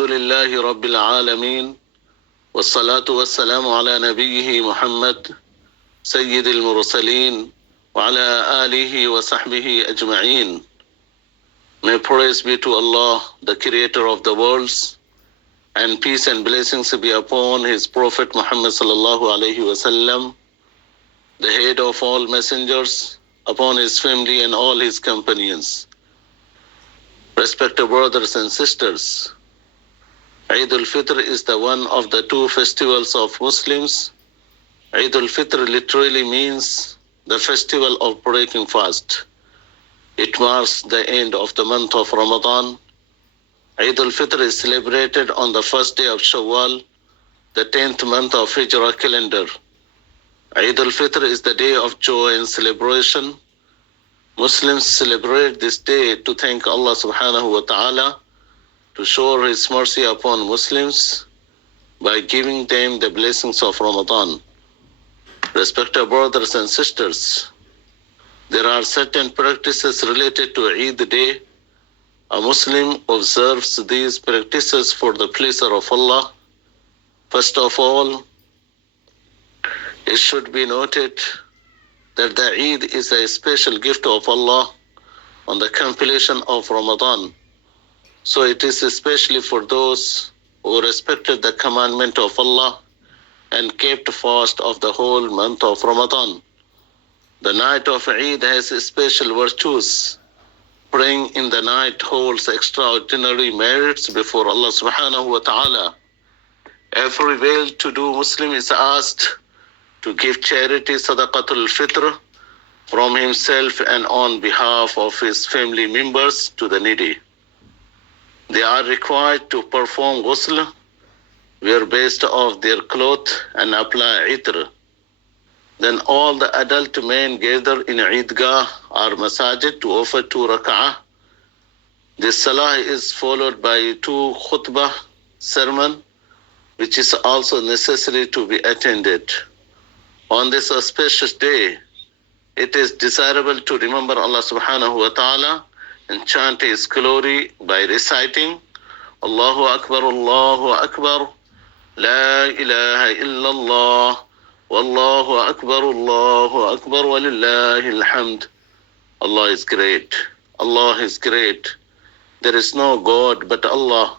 الحمد لله رب العالمين والصلاة والسلام على نبيه محمد سيد المرسلين وعلى آله وصحبه أجمعين. May praise be to Allah, the creator of the worlds, and peace and blessings be upon his Prophet Muhammad sallallahu alaihi wasallam, the head of all messengers, upon his family and all his companions. Respected brothers and sisters, Eid Al-Fitr is the one of the two festivals of Muslims. Eid Al-Fitr literally means the festival of breaking fast. It marks the end of the month of Ramadan. Eid Al-Fitr is celebrated on the first day of Shawwal, the 10th month of Hijrah calendar. Eid Al-Fitr is the day of joy and celebration. Muslims celebrate this day to thank Allah subhanahu wa ta'ala, to show his mercy upon Muslims by giving them the blessings of Ramadan. Respected brothers and sisters, there are certain practices related to Eid day. A Muslim observes these practices for the pleasure of Allah. First of all, it should be noted that the Eid is a special gift of Allah on the completion of Ramadan. So it is especially for those who respected the commandment of Allah and kept fast of the whole month of Ramadan. The night of Eid has special virtues. Praying in the night holds extraordinary merits before Allah subhanahu wa ta'ala. Every well-to-do Muslim is asked to give charity sadaqatul fitr from himself and on behalf of his family members to the needy. They are required to perform Ghusl, wear best of their cloth and apply itr. Then all the adult men gather in Eidgah or masajid to offer 2 rak'ah. This salah is followed by 2 khutbah sermon, which is also necessary to be attended. On this auspicious day, it is desirable to remember Allah subhanahu wa ta'ala and chant his glory by reciting Allahu Akbar, La ilaha illallah, Wallahu Akbar, walillahi alhamd. Allah is great. Allah is great. There is no God but Allah,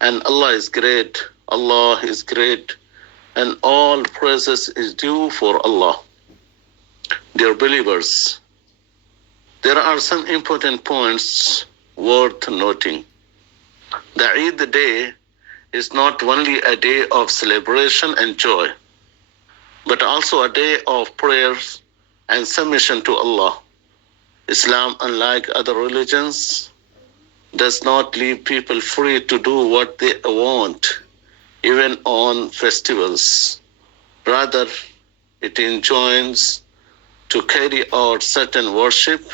and Allah is great. Allah is great, and all praises is due for Allah. Dear believers, there are some important points worth noting. The Eid day is not only a day of celebration and joy, but also a day of prayers and submission to Allah. Islam, unlike other religions, does not leave people free to do what they want, even on festivals. Rather, it enjoins to carry out certain worship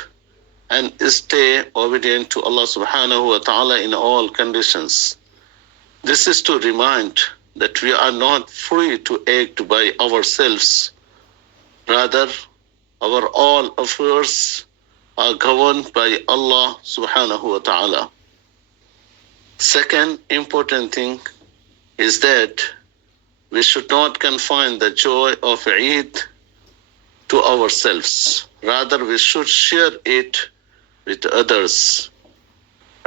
and stay obedient to Allah subhanahu wa ta'ala in all conditions. This is to remind that we are not free to act by ourselves. Rather, our all affairs are governed by Allah subhanahu wa ta'ala. Second important thing is that we should not confine the joy of Eid to ourselves. Rather, we should share it with others.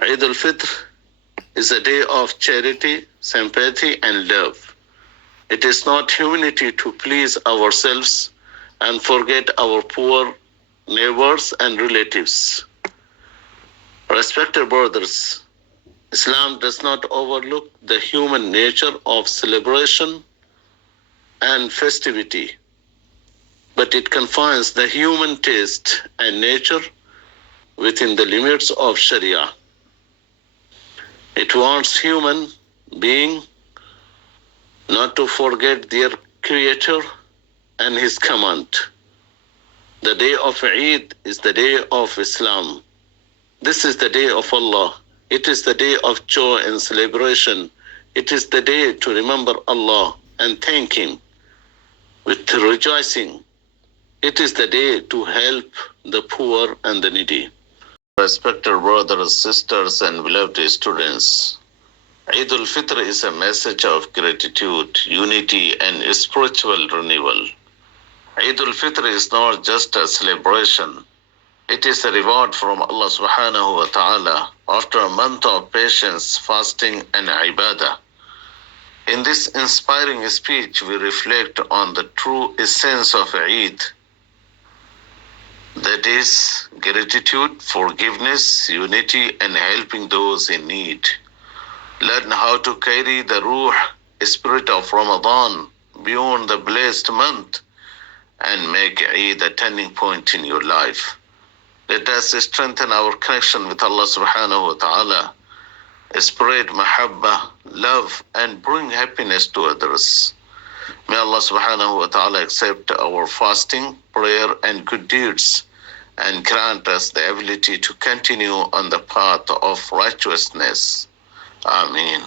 Eid Al-Fitr is a day of charity, sympathy, and love. It is not humanity to please ourselves and forget our poor neighbors and relatives. Respected brothers, Islam does not overlook the human nature of celebration and festivity, but it confines the human taste and nature within the limits of Sharia. It wants human being not to forget their Creator and His command. The day of Eid is the day of Islam. This is the day of Allah. It is the day of joy and celebration. It is the day to remember Allah and thank Him with rejoicing. It is the day to help the poor and the needy. Respected brothers, sisters, and beloved students, Eid Eid Al-Fitr is a message of gratitude, unity, and spiritual renewal. Eid Al-Fitr is not just a celebration. It is a reward from Allah subhanahu wa ta'ala after a month of patience, fasting, and ibadah. In this inspiring speech, we reflect on the true essence of Eid. That is gratitude, forgiveness, unity, and helping those in need. Learn how to carry the Ruh, spirit of Ramadan, beyond the blessed month and make Eid a turning point in your life. Let us strengthen our connection with Allah subhanahu wa ta'ala, spread mahabbah, love, and bring happiness to others. May Allah subhanahu wa ta'ala accept our fasting, prayer, and good deeds and grant us the ability to continue on the path of righteousness. Ameen.